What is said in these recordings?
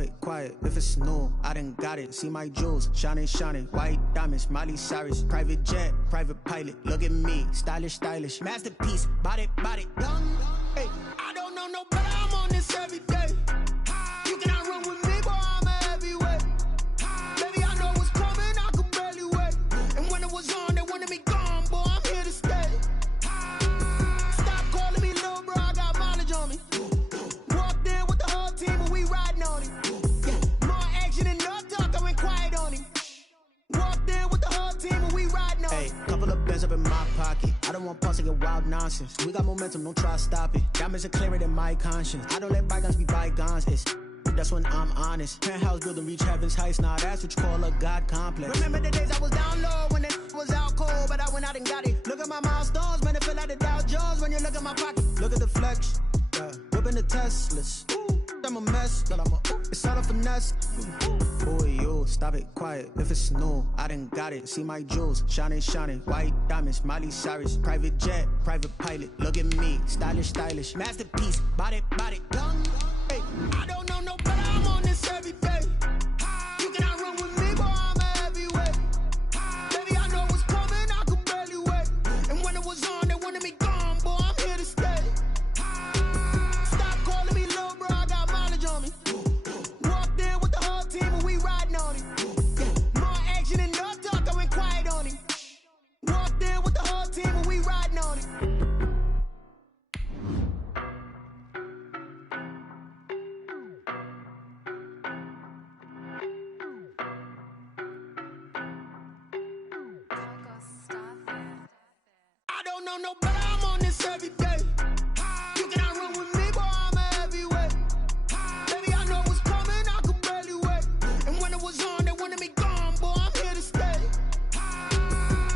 stop it, quiet, if it's new, I done got it, see my jewels, shining, shining, white diamonds, Miley Cyrus, private jet, private pilot, look at me, stylish, stylish, masterpiece, body, young, hey, I don't know no better, I'm on this every day, you cannot run with me, boy, I'm a heavyweight, baby, I know what's coming, I could barely wait, and when it was on, they wanted me gone, boy, I'm here to stay, stop calling me little bro, I got mileage on me. Up in my pocket, I don't want pulse to get wild nonsense. We got momentum, don't try to stop it. Diamonds are clearer than my conscience. I don't let bygones be bygones. That's when I'm honest. Penthouse building, reach heaven's heights. Now that's what you call a God complex. Remember the days I was down low when it was out cold, but I went out and got it. Look at my milestones, man, it feel like the Dow Jones when you look at my pocket. Look at the flex, whipping the Teslas. I'm a mess, but it's all a finesse. Boy, you stop it, quiet, if it's new, I done got it. See my jewels, shining, shining, white diamonds, Miley Cyrus, private jet, private pilot. Look at me, stylish, stylish, masterpiece, body, young. Hey, I don't know no better, I'm on this every day. You cannot run with me, boy, I'm a heavyweight. Baby, I know what's coming, I could barely wait. And when it was on, they wanted me gone, boy, I'm here to stay. No better, I'm on this every day. You cannot run with me, boy, I'm a heavyweight. Baby, I know what's coming, I could barely wait. And when it was on, they wanted me gone, boy, I'm here to stay.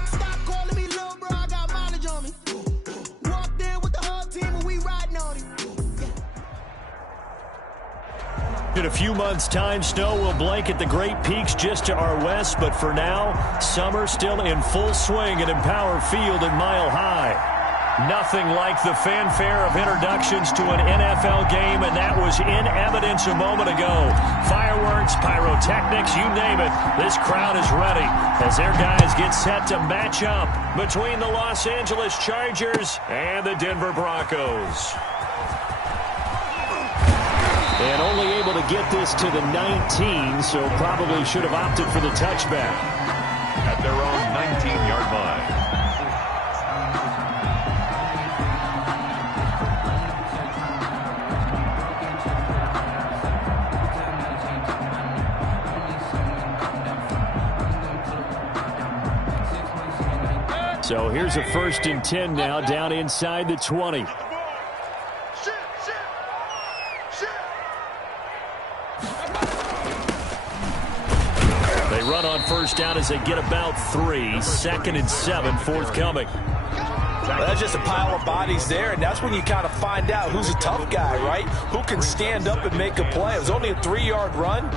Stop calling me little bro, I got mileage on me. Walked in with the whole team and we riding on it. In a few months' time, snow will blanket the Great Peaks just to our west, but for now, summer still in full swing at Empower Field in Mile High. Nothing like the fanfare of introductions to an NFL game, and that was in evidence a moment ago. Fireworks, pyrotechnics, you name it, this crowd is ready as their guys get set to match up between the Los Angeles Chargers and the Denver Broncos. And only able to get this to the 19, so probably should have opted for the touchback. At their own 19-yard line. So here's a 1st and 10 now, down inside the 20. Run on 1st down as they get about 3. 2nd and 7 forthcoming. Well, that's just a pile of bodies there, and that's when you kind of find out who's a tough guy, right? Who can stand up and make a play. It was only a 3-yard run,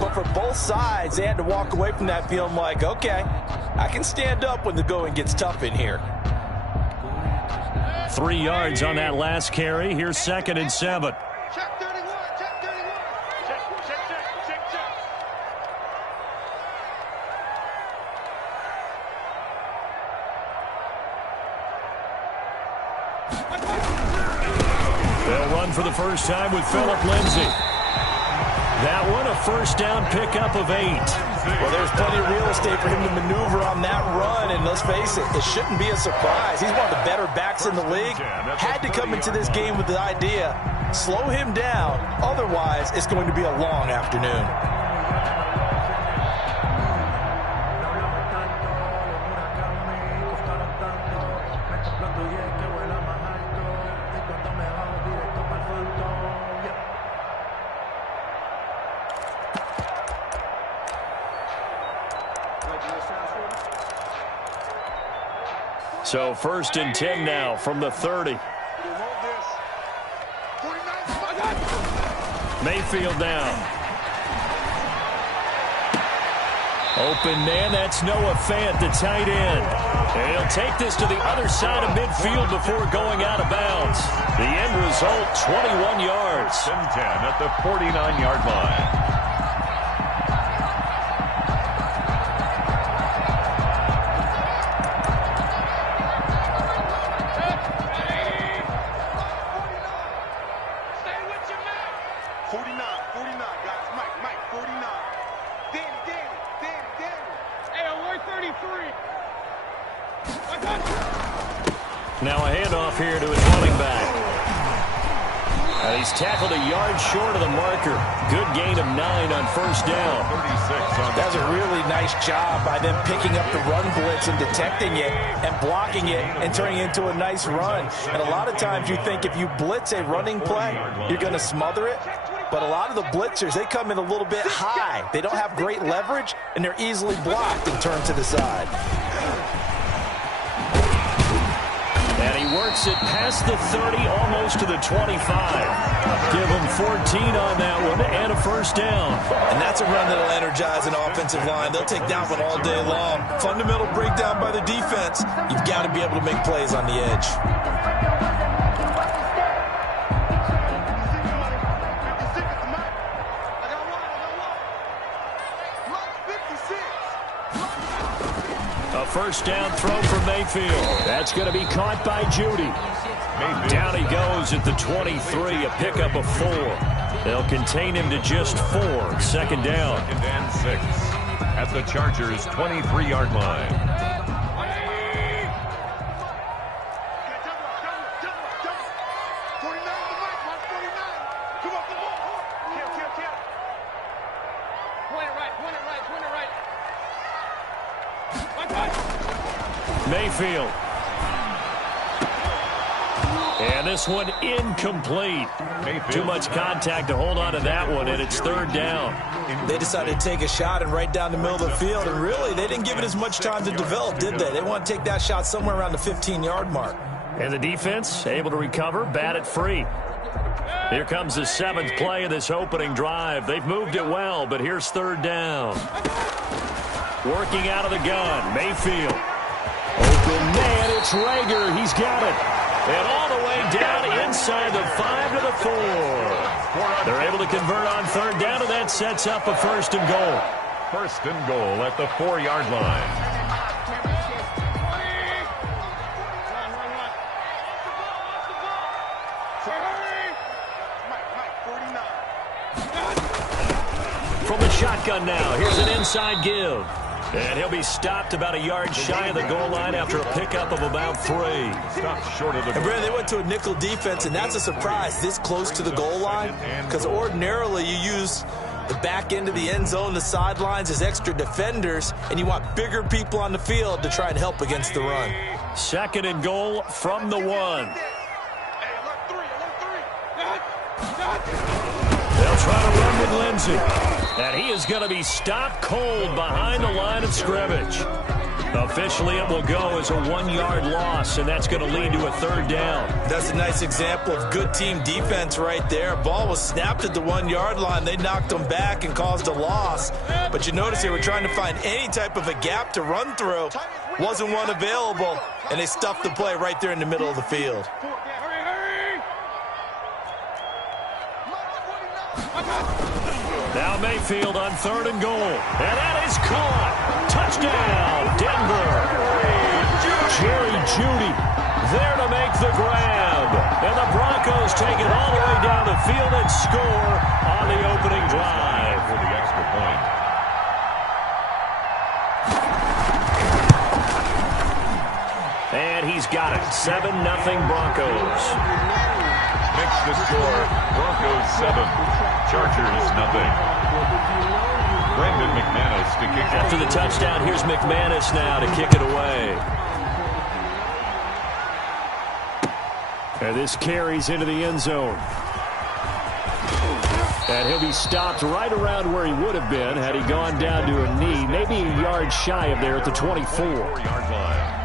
but for both sides, they had to walk away from that feeling like, okay, I can stand up when the going gets tough in here. 3 yards on that last carry. Here's 2nd and 7. For the first time with Phillip Lindsay. That one, a 1st down pickup of 8. Well, there's plenty of real estate for him to maneuver on that run, and let's face it, it shouldn't be a surprise. He's one of the better backs in the league. Had to come into this game with the idea, slow him down, otherwise it's going to be a long afternoon. So 1st and 10 now from the 30. Mayfield down. Open man, that's Noah Fant, the tight end. And he'll take this to the other side of midfield before going out of bounds. The end result result, 21 yards. 10 at the 49-yard line. Now a handoff here to his running back. He's tackled a yard short of the marker. Good gain of 9 on first down. 36 on That's a really nice job by them picking up the run blitz and detecting it and blocking it and turning it into a nice run. And a lot of times you think if you blitz a running play, you're going to smother it. But a lot of the blitzers, they come in a little bit high. They don't have great leverage, and they're easily blocked and turned to the side. And he works it past the 30, almost to the 25. Give him 14 on that one and a first down. And that's a run that'll energize an offensive line. They'll take that one all day long. Fundamental breakdown by the defense. You've got to be able to make plays on the edge. A first down throw for Mayfield. That's going to be caught by Judy. Down he goes at the 23, a pickup of 4. They'll contain him to just 4. Second down. Second and 6 at the Chargers' 23-yard line. Mayfield. And this one incomplete. Mayfield. Too much contact to hold on to that one, and it's third down. They decided to take a shot and right down the middle of the field, and really, they didn't give it as much time to develop, did they? They want to take that shot somewhere around the 15-yard mark. And the defense able to recover, bat it free. Here comes the 7th play of this opening drive. They've moved it well, but here's third down. Working out of the gun, Mayfield. Open man, it's Rager. He's got it. And all the way down inside the 5 to the 4. They're able to convert on third down, and that sets up a first and goal. First and goal at the 4-yard line. From the shotgun now, here's an inside give. And he'll be stopped about a yard shy of the goal line after a pickup of about 3. Stopped short of the goal. And Brandon, they went to a nickel defense, and that's a surprise this close to the goal line, because ordinarily you use the back end of the end zone, the sidelines as extra defenders, and you want bigger people on the field to try and help against the run. Second and goal from the 1. They'll try to run with Lindsey. And he is going to be stopped cold behind the line of scrimmage. Officially, it will go as a 1-yard loss, and that's going to lead to a third down. That's a nice example of good team defense right there. Ball was snapped at the 1-yard line. They knocked them back and caused a loss. But you notice they were trying to find any type of a gap to run through. Wasn't one available, and they stuffed the play right there in the middle of the field. Now Mayfield on third and goal. And that is caught. Touchdown, Denver. Jerry Jeudy there to make the grab. And the Broncos take it all the way down the field and score on the opening drive. For the extra point. And he's got it. 7-0 Broncos. Makes the score. Broncos 7. Chargers 0. Brandon McManus to kick After the touchdown, here's McManus now to kick it away. And this carries into the end zone. And he'll be stopped right around where he would have been had he gone down to a knee, maybe a yard shy of there at the 24. 4-yard line.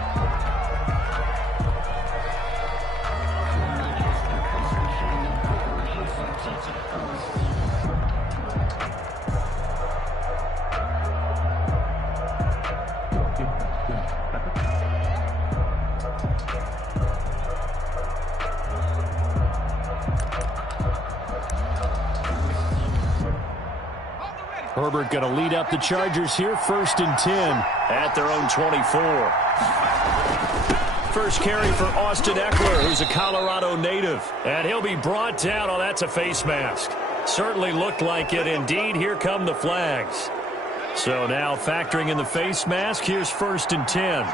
Herbert going to lead up the Chargers here, 1st and 10 at their own 24. First carry for Austin Eckler, who's a Colorado native. And he'll be brought down. Oh, that's a face mask. Certainly looked like it. Indeed, here come the flags. So now factoring in the face mask, here's 1st and 10.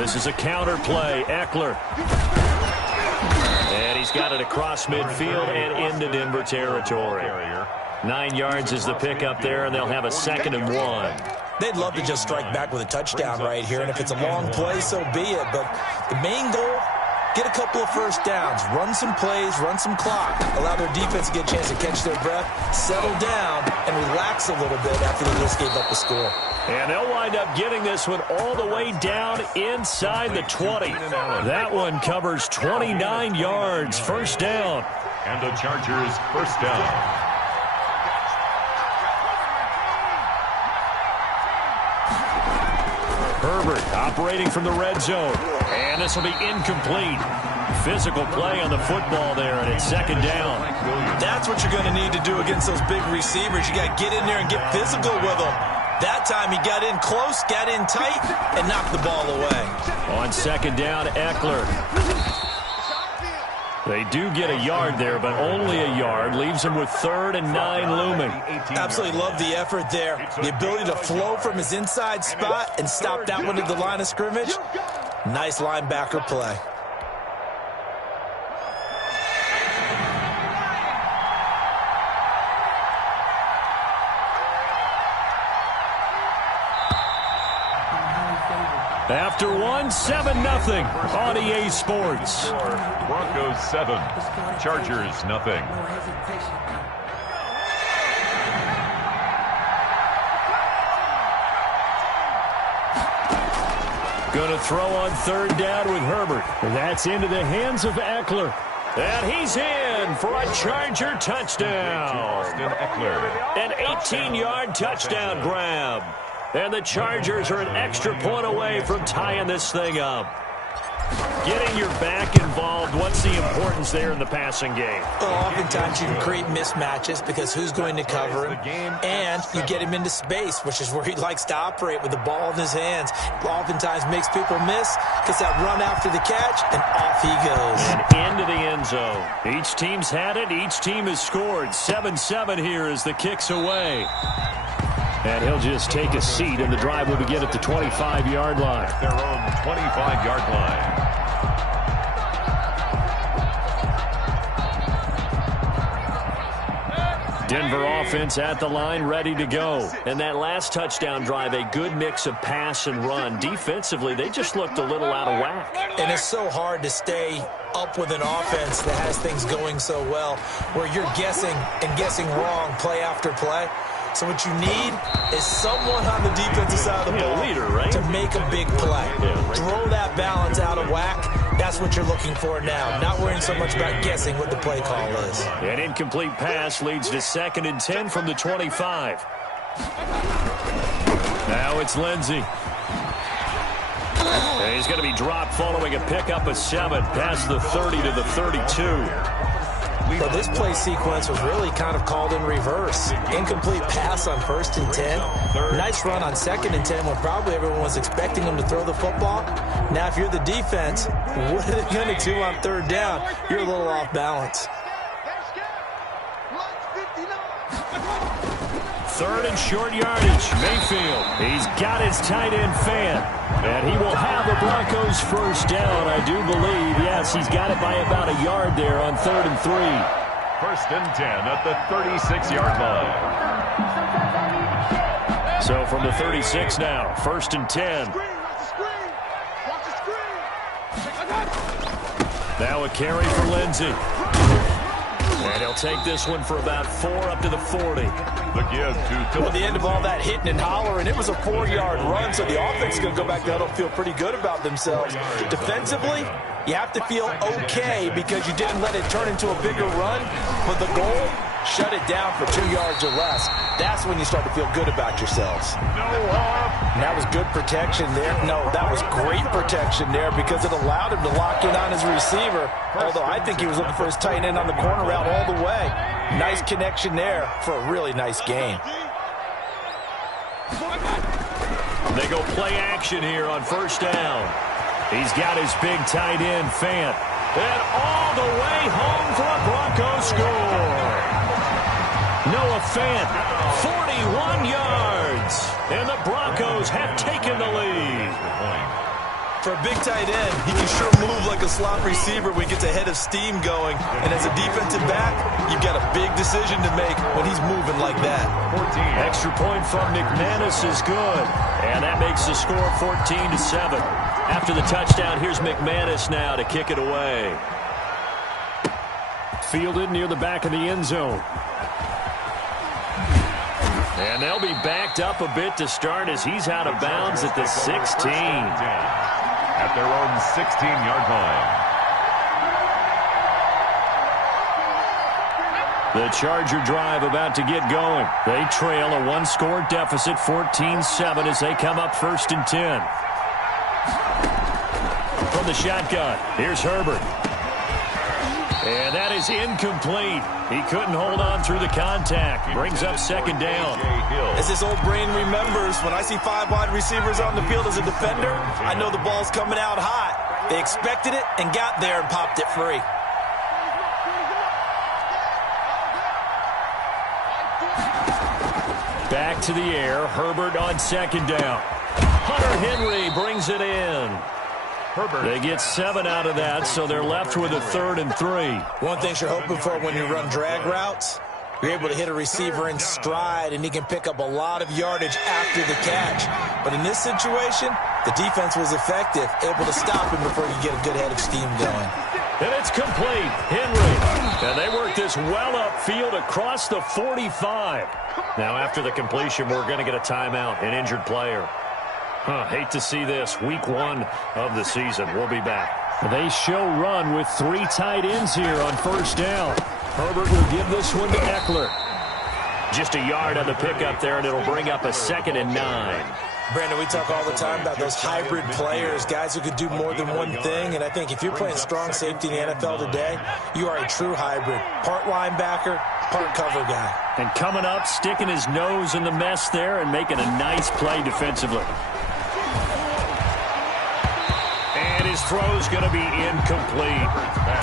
This is a counter play. Eckler. And he's got it across midfield and into Denver territory. 9 yards is the pickup there, and they'll have a 2nd and 1. They'd love to just strike back with a touchdown right here, and if it's a long play, so be it. But the main goal, get a couple of first downs, run some plays, run some clock, allow their defense to get a chance to catch their breath, settle down, and relax a little bit after they just gave up the score. And they'll wind up getting this one all the way down inside the 20. That one covers 29 yards, 1st down. And the Chargers 1st down. Herbert operating from the red zone. And this will be incomplete. Physical play on the football there, and it's 2nd down. That's what you're going to need to do against those big receivers. You got to get in there and get physical with them. That time he got in close, got in tight, and knocked the ball away. On 2nd down, Eckler. They do get a yard there, but only a yard. Leaves them with 3rd and 9 looming. Absolutely love the effort there. The ability to flow from his inside spot and stop that one at the line of scrimmage. Nice linebacker play. After 1, 7-0 on EA Sports. Broncos 7, Chargers 0. Going to throw on 3rd down with Herbert. That's into the hands of Eckler. And he's in for a Charger touchdown. An 18-yard touchdown grab. And the Chargers are an extra point away from tying this thing up. Getting your back involved, what's the importance there in the passing game? Well, oftentimes you can create mismatches because who's going to cover him, and you get him into space, which is where he likes to operate with the ball in his hands. Oftentimes makes people miss, gets that run after the catch, and off he goes. And into the end zone. Each team's had it, each team has scored. 7-7 here as the kick's away. And he'll just take a seat, and the drive will begin at the 25-yard line. Their own 25-yard line. Denver offense at the line, ready to go. And that last touchdown drive, a good mix of pass and run. Defensively, they just looked a little out of whack. And it's so hard to stay up with an offense that has things going so well, where you're guessing and guessing wrong play after play. So what you need is someone on the defensive side of the ball leader, right? to make a big play. Throw that balance out of whack. That's what you're looking for now. Not worrying so much about guessing what the play call is. An incomplete pass leads to 2nd and 10 from the 25. Now it's Lindsey. And he's going to be dropped following a pickup of 7 past the 30 to the 32. So this play sequence was really kind of called in reverse. Incomplete pass on 1st and 10. Nice run on 2nd and 10 when probably everyone was expecting him to throw the football. Now, if you're the defense, what are they going to do on 3rd down? You're a little off balance. 3rd and short yardage. Mayfield. He's got his tight end fan. And he will have the Broncos 1st down, I do believe. Yes, he's got it by about a yard there on 3rd and 3. 1st and 10 at the 36-yard line. So from the 36 now, 1st and 10. Now a carry for Lindsey. And he'll take this one for about 4 up to the 40. The give to Well, the end of all that hitting and hollering, it was a 4-yard run, so the offense is going to go back there and feel pretty good about themselves. Defensively, you have to feel okay because you didn't let it turn into a bigger run. But the goal, shut it down for 2 yards or less, that's when you start to feel good about yourselves. And that was good protection there. No, that was great protection there because it allowed him to lock in on his receiver, although I think he was looking for his tight end on the corner route all the way. Nice connection there for a really nice game. They go play action here on first down. He's got his big tight end, Fant. And all the way home for a Broncos score. Noah Fant, 41 yards. And the Broncos have taken the lead. For a big tight end, he can sure move like a slot receiver when he gets a head of steam going. And as a defensive back, you've got a big decision to make when he's moving like that. 14. Extra point from McManus is good. And that makes the score 14-7. After the touchdown, here's McManus now to kick it away. Fielded near the back of the end zone. And they'll be backed up a bit to start as he's out of bounds at the 16. At their own 16-yard line. The Charger drive about to get going. They trail a one-score deficit, 14-7, as they come up 1st and 10. From the shotgun, here's Herbert. And that is incomplete. He couldn't hold on through the contact. Brings up 2nd down. As his old brain remembers, when I see 5 wide receivers on the field as a defender, I know the ball's coming out hot. They expected it and got there and popped it free. Back to the air. Herbert on 2nd down. Hunter Henry brings it in. They get 7 out of that, so they're left with a 3rd and 3. One thing you're hoping for when you run drag routes, you're able to hit a receiver in stride, and he can pick up a lot of yardage after the catch. But in this situation, the defense was effective, able to stop him before you get a good head of steam going. And it's complete. Henry. And they work this well upfield across the 45. Now, after the completion, we're going to get a timeout, an injured player. Hate to see this. Week 1 of the season. We'll be back. They show run with 3 tight ends here on 1st down. Herbert will give this one to Eckler. Just a yard on the pickup there, and it'll bring up a 2nd and 9. Brandon, we talk all the time about those hybrid players, guys who could do more than one thing. And I think if you're playing strong safety in the NFL today, you are a true hybrid. Part linebacker, part cover guy. And coming up, sticking his nose in the mess there and making a nice play defensively. And his throw's going to be incomplete.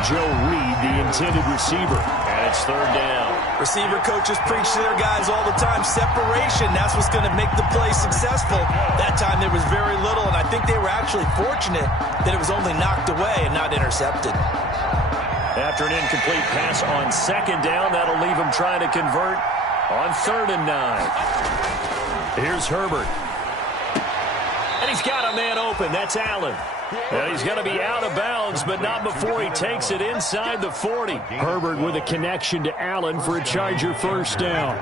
Joe Reed, the intended receiver. And it's 3rd down. Receiver coaches preach to their guys all the time. Separation, that's what's going to make the play successful. That time there was very little, and I think they were actually fortunate that it was only knocked away and not intercepted. After an incomplete pass on 2nd down, that'll leave him trying to convert on 3rd and 9. Here's Herbert. And he's got a man open. That's Allen. Well, he's going to be out of bounds, but not before he takes it inside the 40. Herbert with a connection to Allen for a Charger 1st down.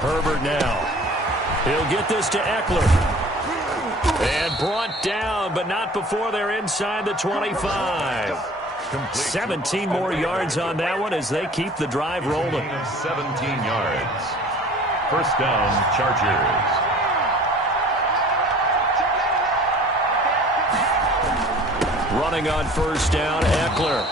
Herbert now. He'll get this to Eckler. And brought down, but not before they're inside the 25. 17 more yards on that one as they keep the drive rolling. 17 yards. 1st down, Chargers. Running on 1st down, Eckler.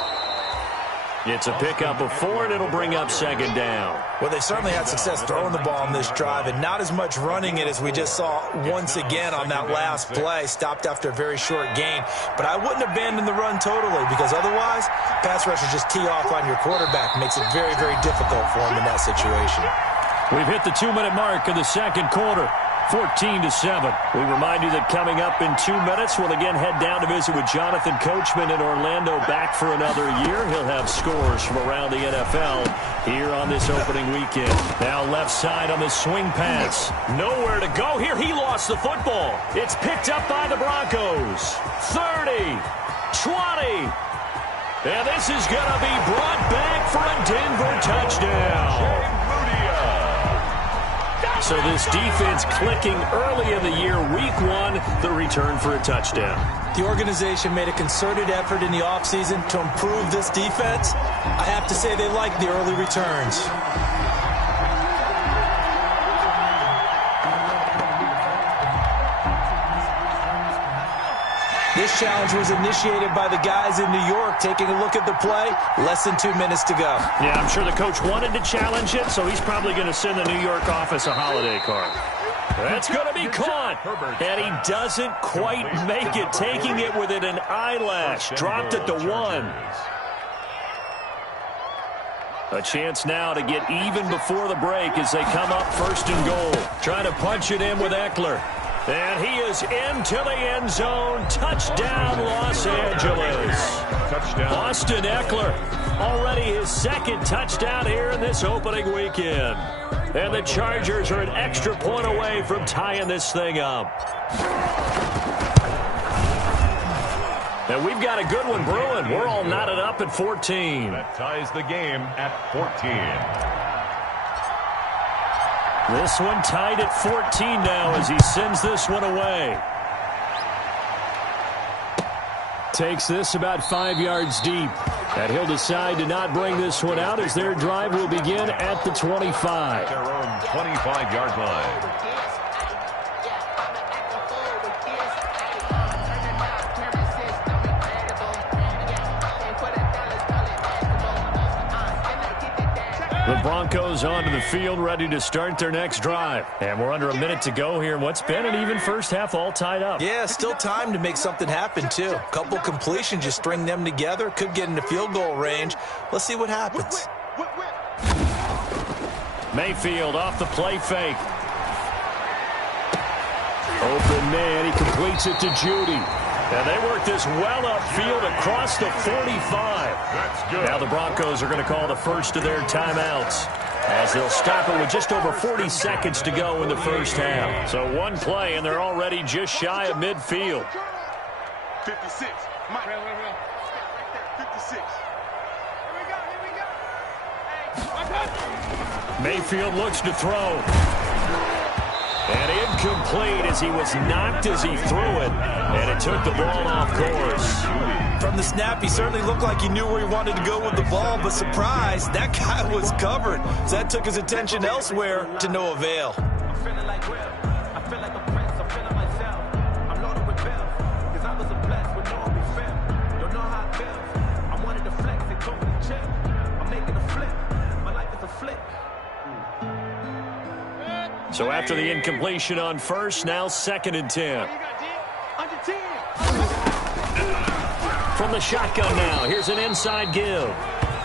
It's a pickup of 4, and it'll bring up 2nd down. Well, they certainly had success throwing the ball on this drive, and not as much running it as we just saw once again on that last play. Stopped after a very short gain. But I wouldn't abandon the run totally, because otherwise, pass rushers just tee off on your quarterback. Makes it very, very difficult for him in that situation. We've hit the 2-minute mark of the 2nd quarter. 14-7. We remind you that coming up in 2 minutes, we'll again head down to visit with Jonathan Coachman in Orlando, back for another year. He'll have scores from around the NFL here on this opening weekend. Now left side on the swing pass. Nowhere to go here. He lost the football. It's picked up by the Broncos. 30, 20. And this is going to be brought back for a Denver touchdown. So this defense clicking early in the year, week 1, the return for a touchdown. The organization made a concerted effort in the offseason to improve this defense. I have to say they like the early returns. This challenge was initiated by the guys in New York. Taking a look at the play, less than 2 minutes to go. Yeah, I'm sure the coach wanted to challenge it, so he's probably going to send the New York office a holiday card. That's going to be caught, and he doesn't quite make it, taking it within an eyelash. Dropped it to 1. A chance now to get even before the break as they come up 1st and goal. Trying to punch it in with Eckler. And he is into the end zone. Touchdown, Los Angeles. Touchdown. Austin Eckler, already his 2nd touchdown here in this opening weekend. And the Chargers are an extra point away from tying this thing up. And we've got a good one brewing. We're all knotted up at 14. That ties the game at 14. This one tied at 14 now as he sends this one away. Takes this about 5 yards deep. And he'll decide to not bring this one out as their drive will begin at the 25. Their own 25-yard line. The Broncos onto the field, ready to start their next drive. And we're under a minute to go here in what's been an even first half, all tied up. Yeah, still time to make something happen, too. A couple completions, just string them together. Could get into field goal range. Let's see what happens. Mayfield off the play fake. Open man, he completes it to Judy. And they work this well upfield across the 45. That's good. Now the Broncos are going to call the first of their timeouts as they'll stop it with just over 40 seconds to go in the first half. So one play, and they're already just shy of midfield. 56. Mike. 56. Mayfield looks to throw. And incomplete as he was knocked as he threw it. And it took the ball off course. From the snap, he certainly looked like he knew where he wanted to go with the ball, but surprise, that guy was covered. So that took his attention elsewhere to no avail. I'm feeling like Will. I feel like a prince. I'm feeling myself. I'm loaded with bills. Because I was a blessed with no refill. Don't know how it feels. I wanted to flex and totally chill. I'm making a flip. My life is a flip. So after the incompletion on first, now 2nd and 10. From the shotgun now, here's an inside give.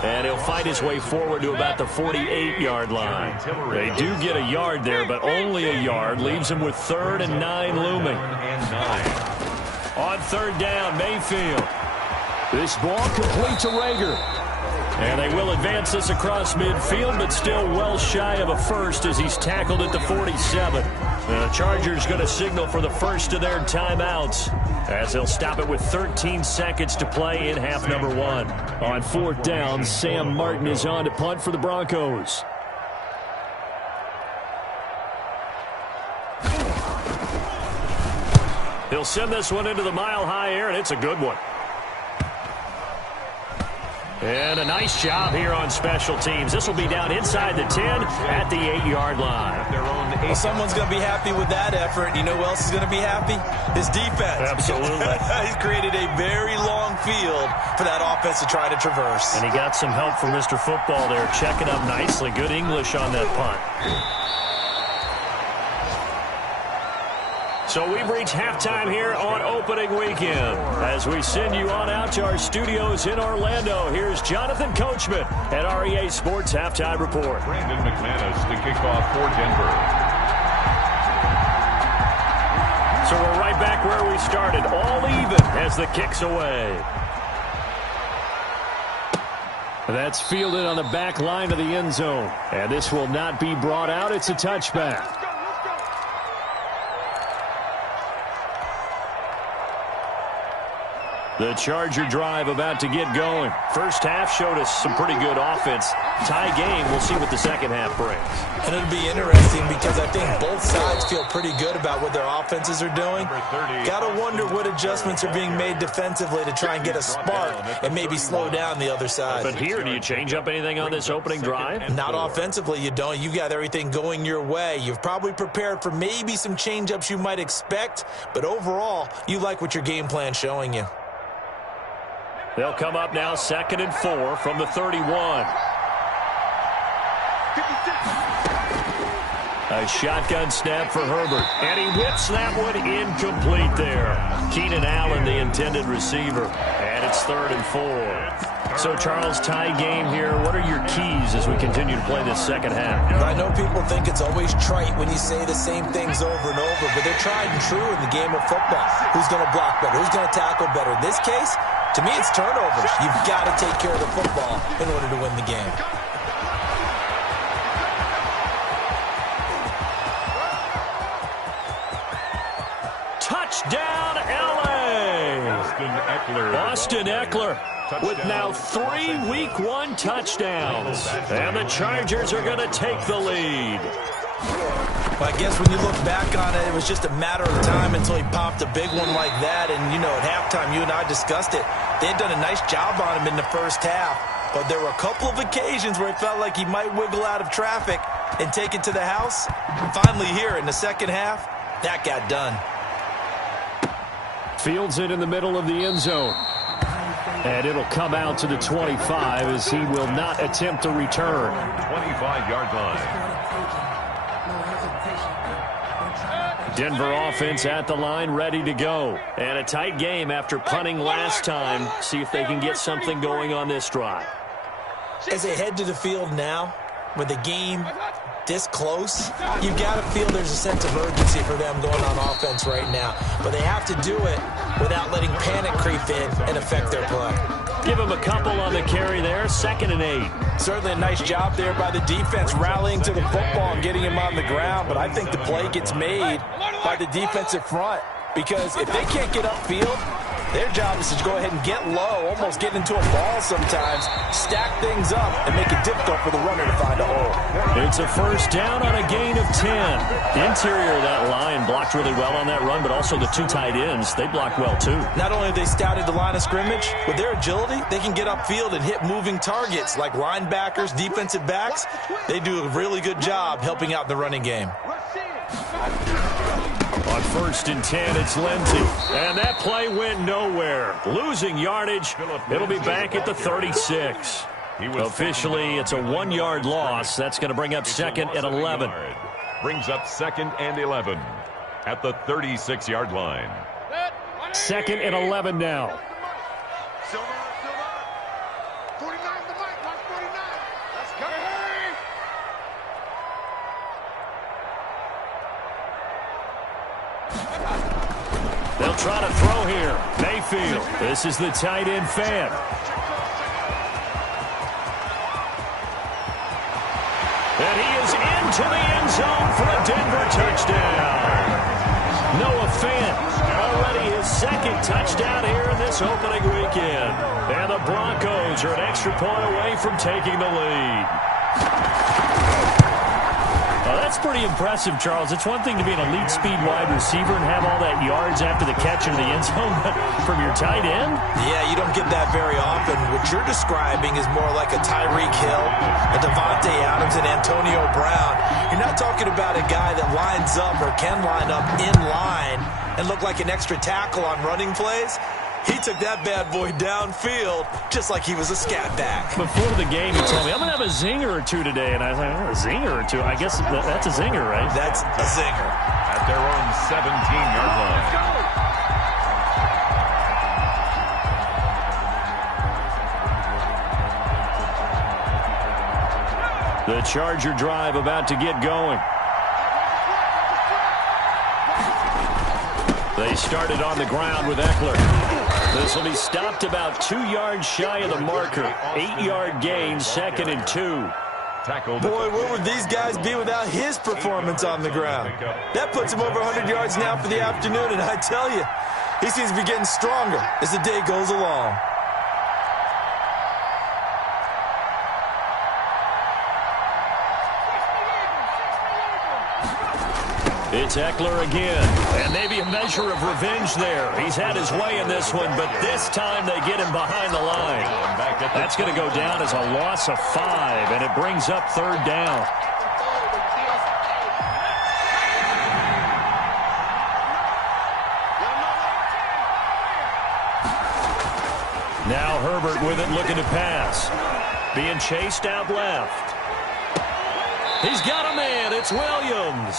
And he'll fight his way forward to about the 48-yard line. They do get a yard there, but only a yard. Leaves him with 3rd and 9 looming. On 3rd down, Mayfield. This ball complete to Rager. And they will advance this across midfield, but still well shy of a first as he's tackled at the 47. The Chargers going to signal for the first of their timeouts as they'll stop it with 13 seconds to play in half number 1. On 4th down, Sam Martin is on to punt for the Broncos. He'll send this one into the mile-high air, and it's a good one. And a nice job here on special teams. This will be down inside the 10 at the 8-yard line. Well, someone's going to be happy with that effort. You know who else is going to be happy? His defense. Absolutely. He's created a very long field for that offense to try to traverse. And he got some help from Mr. Football there, checking up nicely. Good English on that punt. So we've reached halftime here on opening weekend. As we send you on out to our studios in Orlando, here's Jonathan Coachman at REA Sports Halftime Report. Brandon McManus to kick off for Denver. So we're right back where we started, all even as the kick's away. That's fielded on the back line of the end zone. And this will not be brought out. It's a touchback. The Charger drive about to get going. First half showed us some pretty good offense. Tie game. We'll see what the second half brings. And it'll be interesting because I think both sides feel pretty good about what their offenses are doing. Got to wonder what adjustments are being made defensively to try and get a spark and maybe slow down the other side. But here, do you change up anything on this opening drive? Not offensively, you don't. You got everything going your way. You've probably prepared for maybe some change-ups you might expect, but overall, you like what your game plan's showing you. They'll come up now 2nd and 4 from the 31. A shotgun snap for Herbert. And he whips that one incomplete there. Keenan Allen, the intended receiver. And it's 3rd and 4. So, Charles, tie game here. What are your keys as we continue to play this second half? I know people think it's always trite when you say the same things over and over, but they're tried and true in the game of football. Who's going to block better? Who's going to tackle better? In this case, to me, it's turnovers. You've got to take care of the football in order to win the game. Touchdown, L.A. Austin Eckler with now 3 Week 1 touchdowns. And the Chargers are going to take the lead. Well, I guess when you look back on it, it was just a matter of time until he popped a big one like that. And, you know, at halftime, you and I discussed it. They had done a nice job on him in the first half. But there were a couple of occasions where it felt like he might wiggle out of traffic and take it to the house. Finally here in the second half, that got done. Fields it in the middle of the end zone. And it'll come out to the 25 as he will not attempt to return. 25-yard line. Denver offense at the line, ready to go. And a tight game after punting last time. See if they can get something going on this drive. As they head to the field now, with the game this close, you've got to feel there's a sense of urgency for them going on offense right now. But they have to do it without letting panic creep in and affect their play. Give him a couple on the carry there, 2nd and 8. Certainly a nice job there by the defense, rallying to the football and getting him on the ground. But I think the play gets made by the defensive front, because if they can't get upfield, their job is to go ahead and get low, almost get into a ball sometimes, stack things up, and make it difficult for the runner to find a hole. It's a first down on a gain of 10. The interior of that line blocked really well on that run, but also the 2 tight ends, they blocked well too. Not only have they scouted the line of scrimmage, with their agility, they can get upfield and hit moving targets like linebackers, defensive backs. They do a really good job helping out the running game. On 1st and 10, it's Lindsey. And that play went nowhere. Losing yardage. It'll be back at the 36. Officially, it's a 1-yard loss. That's going to bring up 2nd and 11. Brings up 2nd and 11 at the 36-yard line. 2nd and 11 now. They'll try to throw here. Mayfield. This is the tight end fan. And he is into the end zone for a Denver touchdown. Noah Fant, already his 2nd touchdown here in this opening weekend. And the Broncos are an extra point away from taking the lead. That's pretty impressive, Charles. It's one thing to be an elite speed wide receiver and have all that yards after the catch into the end zone, but from your tight end? Yeah, you don't get that very often. What you're describing is more like a Tyreek Hill, a Devontae Adams, and Antonio Brown. You're not talking about a guy that lines up or can line up in line and look like an extra tackle on running plays. He took that bad boy downfield just like he was a scat back. Before the game, he told me, I'm going to have a zinger or two today. And I was like, oh, a zinger or two? I guess that's a zinger, right? That's a zinger. At their own 17-yard line. The Charger drive about to get going. They started on the ground with Eckler. This will be stopped about 2 yards shy of the marker. 8-yard gain, 2nd and 2. Boy, where would these guys be without his performance on the ground? That puts him over 100 yards now for the afternoon, and I tell you, He seems to be getting stronger as the day goes along. It's Eckler again, and maybe a measure of revenge there. He's had his way in this one, but this time they get him behind the line. That's going to go down as a loss of 5, and it brings up 3rd down. Now Herbert with it, looking to pass. Being chased out left. He's got a man. It's Williams.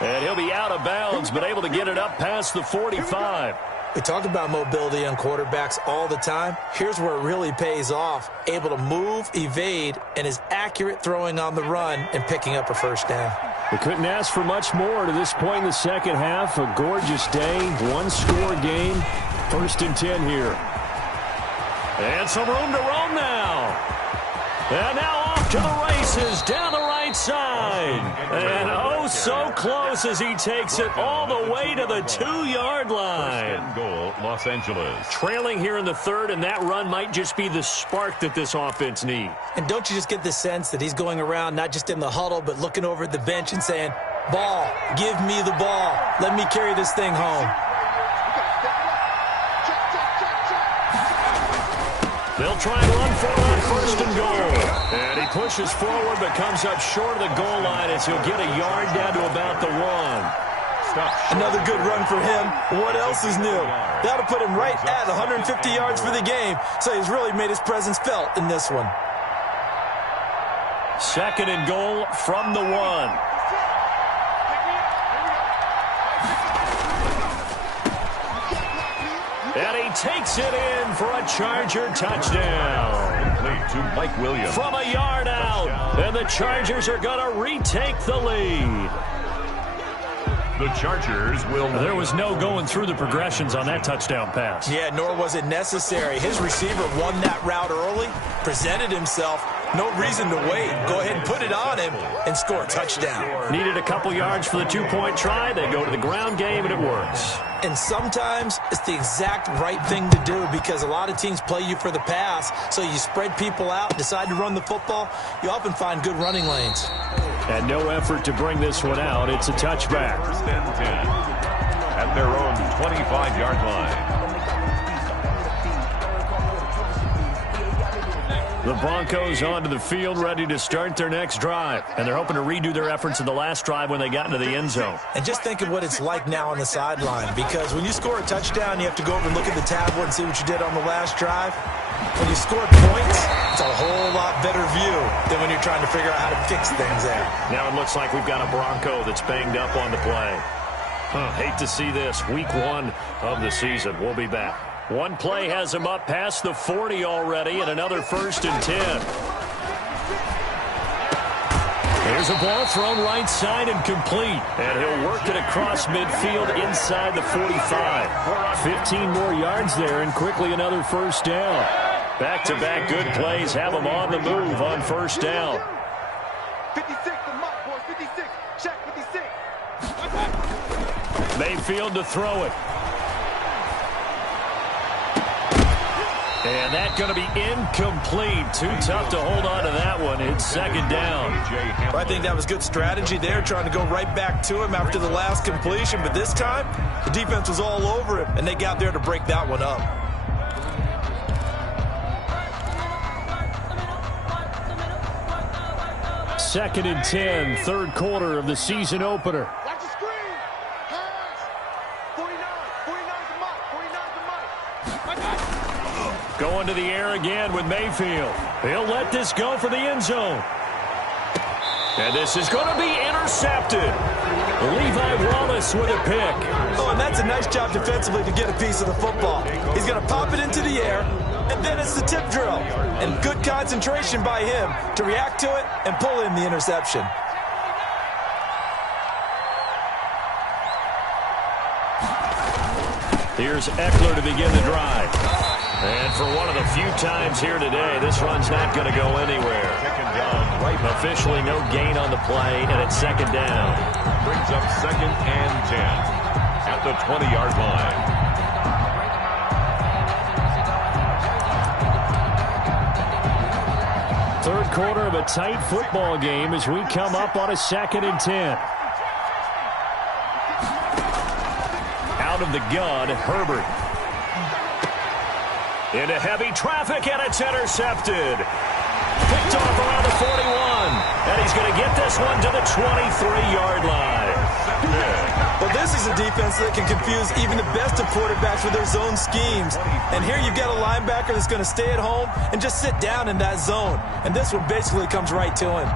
And he'll be out of bounds, but able to get it up past the 45. We talk about mobility on quarterbacks all the time. Here's where it really pays off. Able to move, evade, and is accurate throwing on the run and picking up a 1st down. We couldn't ask for much more to this point in the second half. A gorgeous day, 1-score game. 1st and 10 here. And some room to roam now. And now off to the races, down the right side. And oh, so close as he takes it all the way to the 2-yard line. 1st and goal, Los Angeles. Trailing here in the 3rd, and that run might just be the spark that this offense needs. And don't you just get the sense that he's going around, not just in the huddle, but looking over at the bench and saying, ball, give me the ball. Let me carry this thing home. They'll try and run for it on 1st and goal. And he pushes forward but comes up short of the goal line as he'll get a yard down to about the 1. Another good run for him. What else is new? That'll put him right at 150 yards for the game, so he's really made his presence felt in this one. 2nd and goal from the 1. And he takes it in for a Charger touchdown. Complete to Mike Williams. From a yard out. And the Chargers are going to retake the lead. The Chargers will... There was no going through the progressions on that touchdown pass. Yeah, nor was it necessary. His receiver won that route early, presented himself. No reason to wait. Go ahead and put it on him and score a touchdown. Needed a couple yards for the 2-point try. They go to the ground game, and it works. And sometimes it's the exact right thing to do because a lot of teams play you for the pass, so you spread people out, decide to run the football. You often find good running lanes. And no effort to bring this one out. It's a touchback. 1st and 10 at their own 25-yard line. The Broncos onto the field, ready to start their next drive. And they're hoping to redo their efforts in the last drive when they got into the end zone. And just think of what it's like now on the sideline, because when you score a touchdown, you have to go over and look at the tablet and see what you did on the last drive. When you score points, it's a whole lot better view than when you're trying to figure out how to fix things there. Now it looks like we've got a Bronco that's banged up on the play. Hate to see this. Week 1 of the season. We'll be back. One play has him up past the 40 already, and another 1st and 10. There's a ball thrown right side and complete. And he'll work it across midfield inside the 45. 15 more yards there, and quickly another 1st down. Back-to-back good plays have him on the move on 1st down. 56, the mark, boys, 56. Check 56. Mayfield to throw it. And that's going to be incomplete. Too tough to hold on to that one. It's 2nd down. I think that was good strategy there, trying to go right back to him after the last completion. But this time, the defense was all over him, and they got there to break that one up. Second and 10, 3rd quarter of the season opener. Watch the screen. Pass. 49. 49's the mark. 49's the mark. Going to the air again with Mayfield. He'll let this go for the end zone. And this is going to be intercepted. Levi Wallace with a pick. Oh, and that's a nice job defensively to get a piece of the football. He's going to pop it into the air, and then it's the tip drill. And good concentration by him to react to it and pull in the interception. Here's Eckler to begin the drive. And for one of the few times here today, this run's not going to go anywhere. Officially no gain on the play, and it's 2nd down. Brings up 2nd and 10 at the 20-yard line. third quarter of a tight football game as we come up on a 2nd and 10. Out of the gun, Herbert. Into heavy traffic, and it's intercepted. Picked off around the 41. And he's going to get this one to the 23-yard line. Well, this is a defense that can confuse even the best of quarterbacks with their zone schemes. And here you've got a linebacker that's going to stay at home and just sit down in that zone. And this one basically comes right to him.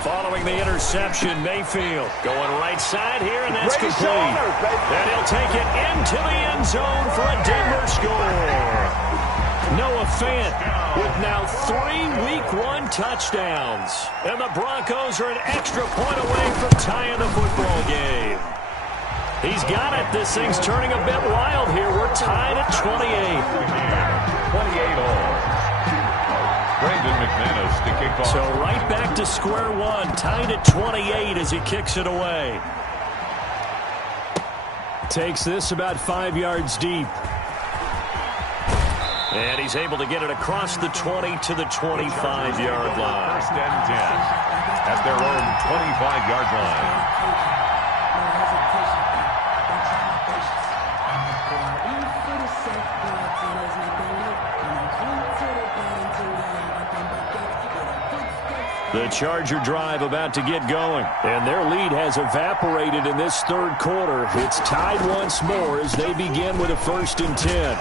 Following the interception, Mayfield going right side here, and that's complete. And he'll take it into the end zone for a Denver score. Noah Fant with now 3 Week 1 touchdowns. And the Broncos are an extra point away from tying the football game. He's got it. This thing's turning a bit wild here. We're tied at 28. 28 all. Brandon McManus to kick off. So right back to square one, tied at 28 as he kicks it away. Takes this about 5 yards deep. And he's able to get it across the 20 to the 25-yard line. 1st and 10 at their own 25-yard line. The Charger drive about to get going, and their lead has evaporated in this third quarter. It's tied once more as they begin with a 1st and 10.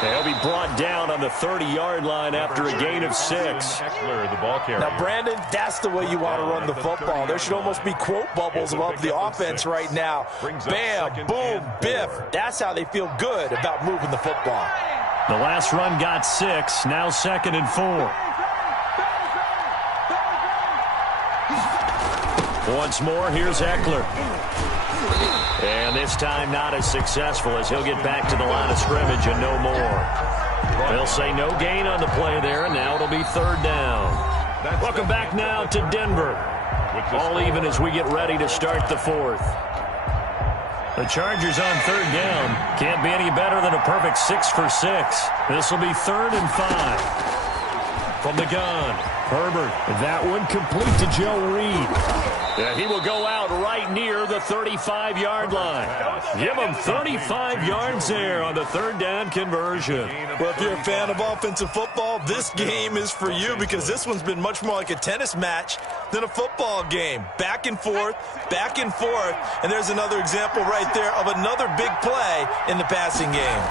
They'll be brought down on the 30-yard line after a gain of 6. Now, Brandon, that's the way you want to run the football. There should almost be quote bubbles above the offense right now. Bam, boom, biff. That's how they feel good about moving the football. The last run got 6, now 2nd and 4. Once more, here's Eckler. And this time not as successful as he'll get back to the line of scrimmage and no more. They'll say no gain on the play there, and now it'll be 3rd down. Welcome back now to Denver. All even as we get ready to start the 4th. The Chargers on 3rd down. Can't be any better than a perfect 6 for 6. This will be 3rd and 5. From the gun, Herbert. That one complete to Joe Reed. Yeah, he will go out right near the 35-yard line. Give him 35 yards there on the 3rd down conversion. Well, if you're a fan of offensive football, this game is for you because this one's been much more like a tennis match than a football game. Back and forth, and there's another example right there of another big play in the passing game.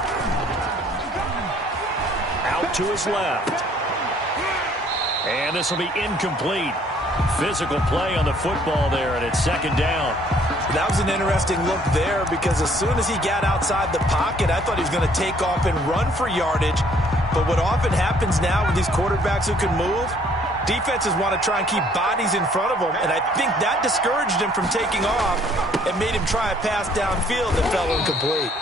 Out to his left. And this will be incomplete. Physical play on the football there, and it's 2nd down. That was an interesting look there because as soon as he got outside the pocket, I thought he was going to take off and run for yardage. But what often happens now with these quarterbacks who can move, defenses want to try and keep bodies in front of them, and I think that discouraged him from taking off and made him try a pass downfield that fell incomplete.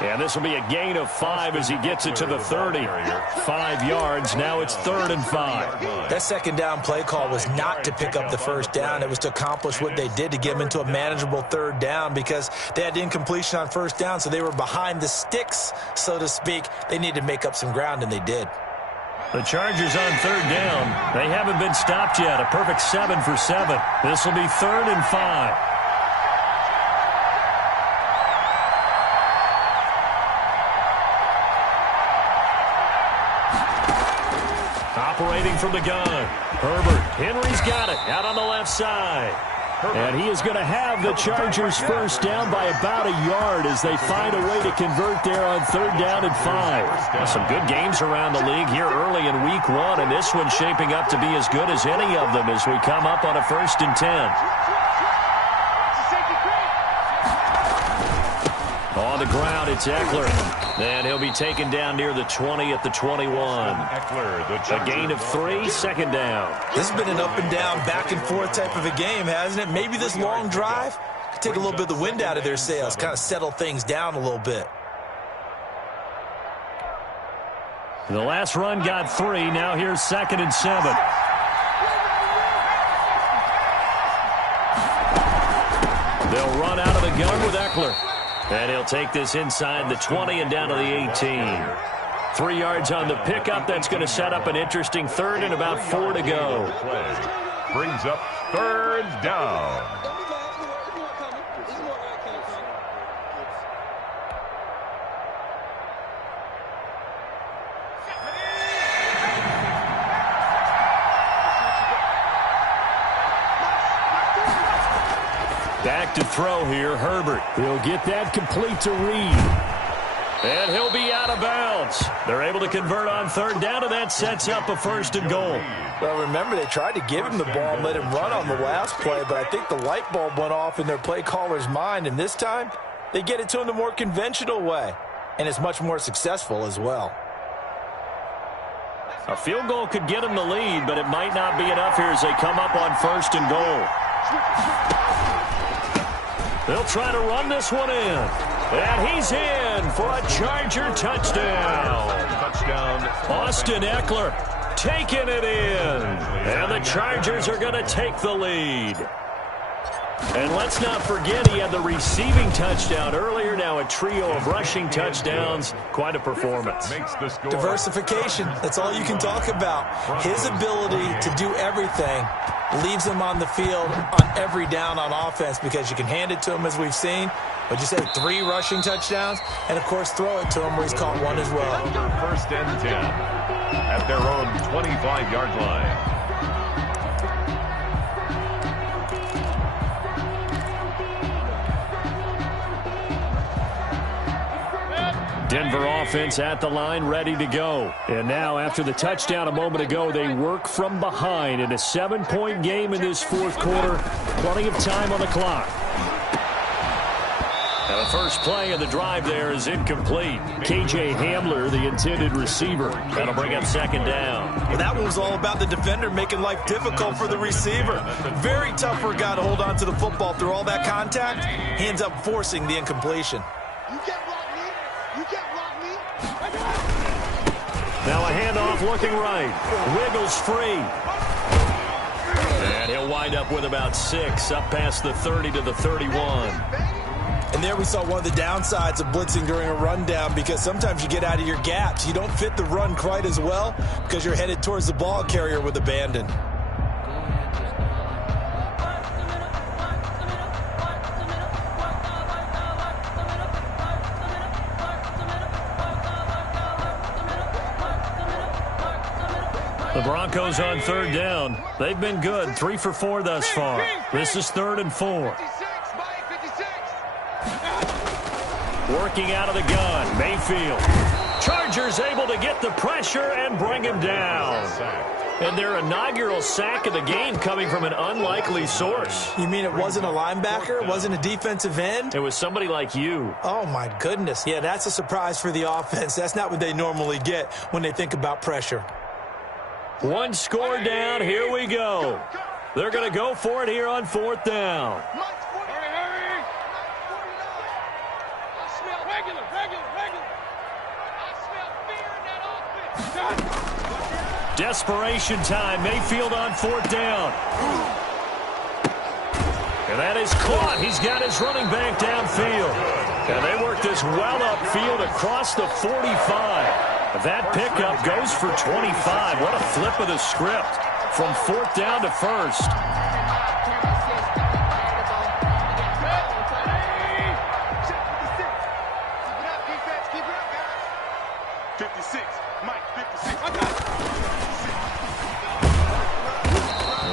And this will be a gain of 5 as he gets it to the 30. 5 yards. Now it's 3rd and 5. That 2nd down play call was not to pick up the 1st down. It was to accomplish what they did to get them into a manageable 3rd down because they had incompletion on 1st down, so they were behind the sticks, so to speak. They needed to make up some ground, and they did. The Chargers on 3rd down. They haven't been stopped yet. A perfect 7 for 7. This will be 3rd and 5. Operating from the gun. Herbert. Henry's got it. Out on the left side. And he is going to have the Chargers 1st down by about a yard as they find a way to convert there on 3rd down and 5. Some good games around the league here early in Week 1, and this one's shaping up to be as good as any of them as we come up on a 1st and 10. On the ground, it's Eckler. And he'll be taken down near the 20 at the 21. A gain of 3, 2nd down. This has been an up and down, back and forth type of a game, hasn't it? Maybe this long drive could take a little bit of the wind out of their sails, kind of settle things down a little bit. The last run got 3. Now here's 2nd and 7. They'll run out of the gun with Eckler. And he'll take this inside the 20 and down to the 18. 3 yards on the pickup. That's going to set up an interesting third and about 4 to go. Brings up third down. Back to throw here, Herbert. He'll get that complete to Reed. And he'll be out of bounds. They're able to convert on third down, and that sets up a first and goal. Well, remember, they tried to give him the ball and let him run on the last play, but I think the light bulb went off in their play caller's mind, and this time they get it to him the more conventional way, and it's much more successful as well. A field goal could get him the lead, but it might not be enough here as they come up on first and goal. They'll try to run this one in. And he's in for a Charger touchdown. Austin Eckler taking it in. And the Chargers are going to take the lead. And let's not forget he had the receiving touchdown earlier. Now a trio of rushing touchdowns. Quite a performance. Diversification. That's all you can talk about. His ability to do everything leaves him on the field on every down on offense because you can hand it to him as we've seen. But you say 3 rushing touchdowns, and, of course, throw it to him where he's caught 1 as well. First and 10 at their own 25-yard line. Denver offense at the line, ready to go. And now, after the touchdown a moment ago, they work from behind in a 7-point game in this fourth quarter. Plenty of time on the clock. Now the first play of the drive there is incomplete. K.J. Hamler, the intended receiver. That'll bring up second down. Well, that one was all about the defender making life difficult for the receiver. Very tough for a guy to hold on to the football through all that contact. He ends up forcing the incompletion. You can't block me. You can't block me. Now a handoff looking right. Wiggles free. And he'll wind up with about 6 up past the 30 to the 31. And there we saw one of the downsides of blitzing during a rundown because sometimes you get out of your gaps. You don't fit the run quite as well because you're headed towards the ball carrier with abandon. The Broncos on third down. They've been good, 3 for 4 thus far. This is 3rd and 4. Working out of the gun, Mayfield. Chargers able to get the pressure and bring him down. And their inaugural sack of the game coming from an unlikely source. You mean it wasn't a linebacker? It wasn't a defensive end? It was somebody like you. Oh, my goodness. Yeah, that's a surprise for the offense. That's not what they normally get when they think about pressure. 1 score down. Here we go. They're going to go for it here on 4th down. Desperation time. Mayfield on 4th down. And that is caught. He's got his running back downfield. And they work this well upfield across the 45. That pickup goes for 25. What a flip of the script from 4th down to 1st.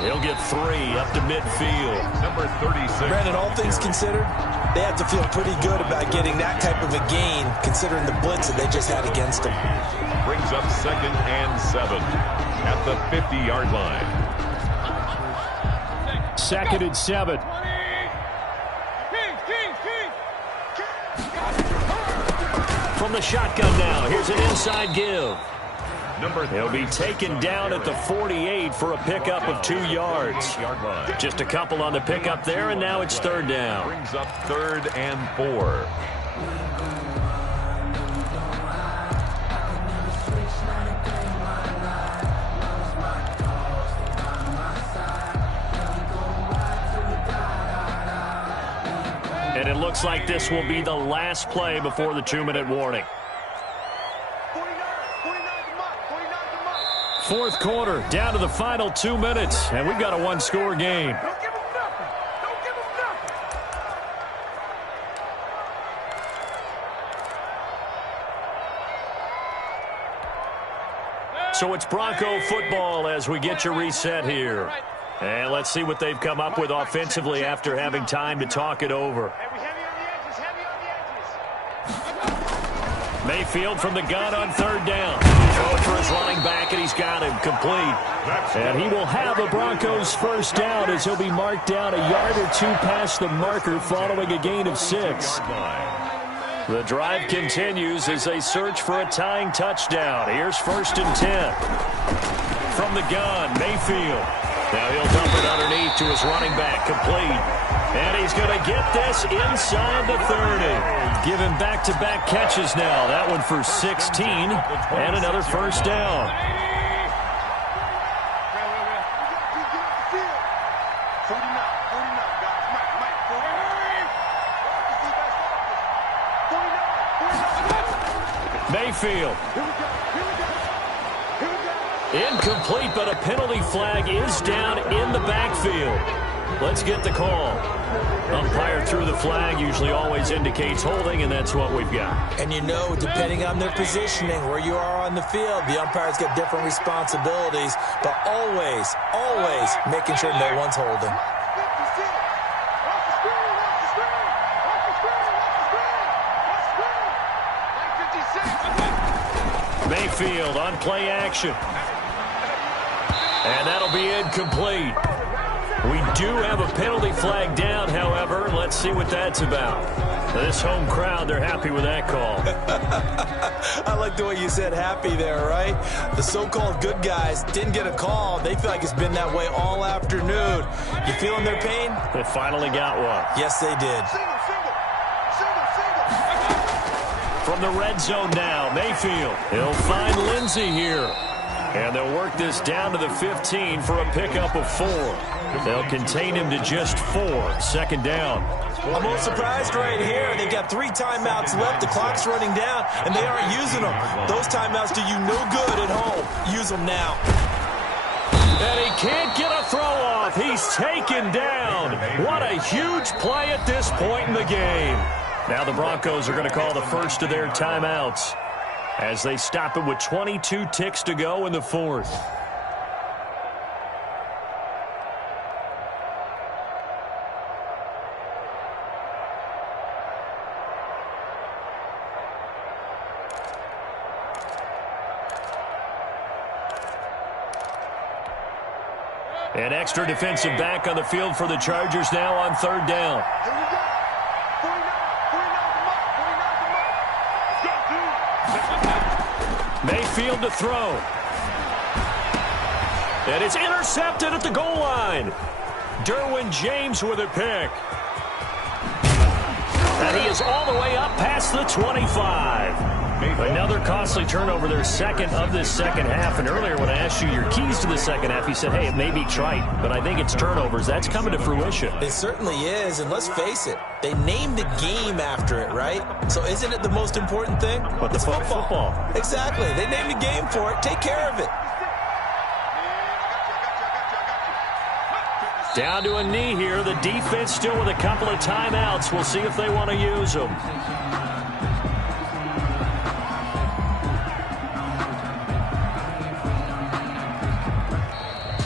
He'll get 3 up to midfield. Number 36. Brandon, all things considered, they have to feel pretty good about getting that type of a gain considering the blitz that they just had against them. Brings up 2nd and 7 at the 50-yard line. 2nd and 7. From the shotgun now, here's an inside give. He'll be taken down at the 48 for a pickup of 2 yards. Just a couple on the pickup there, and now it's 3rd down. Brings up 3rd and 4. looks like this will be the last play before the 2-minute warning. Fourth quarter, down to the final 2 minutes, and we've got a one-score game. So it's Bronco football as we get you reset here. And let's see what they've come up with offensively after having time to talk it over. Mayfield from the gun on third down. Throwing for his running back, and he's got him complete. And he will have the Broncos first down as he'll be marked down a yard or two past the marker following a gain of 6. The drive continues as they search for a tying touchdown. Here's 1st and 10. From the gun, Mayfield. Now he'll dump it underneath to his running back, complete. And he's going to get this inside the 30. Give him back-to-back catches now. That one for 16 and another first down. Mayfield. Incomplete, but a penalty flag is down in the backfield. Let's get the call. Umpire threw the flag, usually always indicates holding, and that's what we've got. And you know, depending on their positioning, where you are on the field, the umpire's got different responsibilities, but always, always making sure no one's holding. Mayfield on play action. And that'll be incomplete. We do have a penalty flag down, however. Let's see what that's about. This home crowd, they're happy with that call. I like the way you said happy there, right? The so-called good guys didn't get a call. They feel like it's been that way all afternoon. You feeling their pain? They finally got one. Yes, they did. From the red zone now, Mayfield. He'll find Lindsey here. And they'll work this down to the 15 for a pickup of 4. They'll contain him to just 4. 2nd down. I'm most surprised right here. They've got 3 timeouts left. The clock's running down, and they aren't using them. Those timeouts do you no good at home. Use them now. And he can't get a throw off. He's taken down. What a huge play at this point in the game. Now the Broncos are going to call the first of their timeouts as they stop it with 22 ticks to go in the 4th. An extra defensive back on the field for the Chargers now on 3rd down. Mayfield to throw. And it's intercepted at the goal line. Derwin James with a pick. And he is all the way up past the 25. Another costly turnover, their 2nd of this 2nd half. And earlier when I asked you your keys to the 2nd half, you said, hey, it may be trite, but I think it's turnovers. That's coming to fruition. It certainly is, and let's face it, they named the game after it, right? So isn't it the most important thing? But it's football. Exactly. They named a game for it. Take care of it. Down to a knee here. The defense still with a couple of timeouts. We'll see if they want to use them.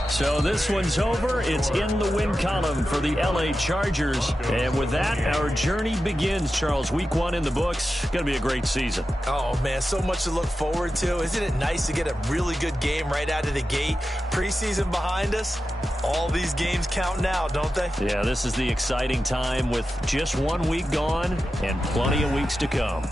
So this one's over. It's in the win column for the LA Chargers. And with that, our journey begins, Charles. Week 1 in the books. Going to be a great season. Oh, man, so much to look forward to. Isn't it nice to get a really good game right out of the gate? Preseason behind us. All these games count now, don't they? Yeah, this is the exciting time with just 1 week gone and plenty of weeks to come.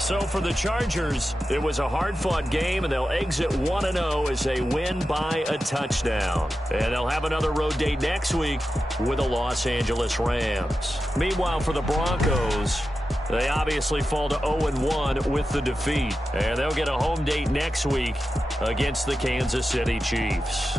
So for the Chargers, it was a hard-fought game, and they'll exit 1-0 as they win by a touchdown. And they'll have another road date next week with the Los Angeles Rams. Meanwhile, for the Broncos, they obviously fall to 0-1 with the defeat. And they'll get a home date next week against the Kansas City Chiefs.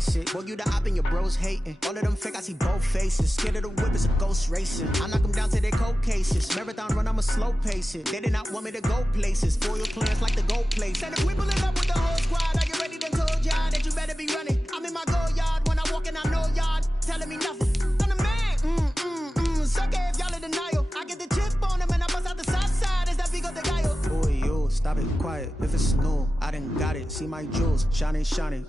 face it. Boy, you the op and your bros hating. All of them fake, I see both faces. Scared of the whip, it's a ghost racing. I knock them down to their cold cases. Marathon run, I'ma slow pace it. They did not want me to go places. For your clearance like the gold place. And if we pulling up with the whole squad, are you ready? Done told y'all that you better be running. I'm in my go yard. When I walk in, I know y'all telling me nothing. I'm the man. Suck it if y'all in denial. I get the chip on them and I bust out the south side. Is that Vigo de Gallo? Boy, yo, stop it, quiet. If it's new, I done got it. See my jewels, shining, shining.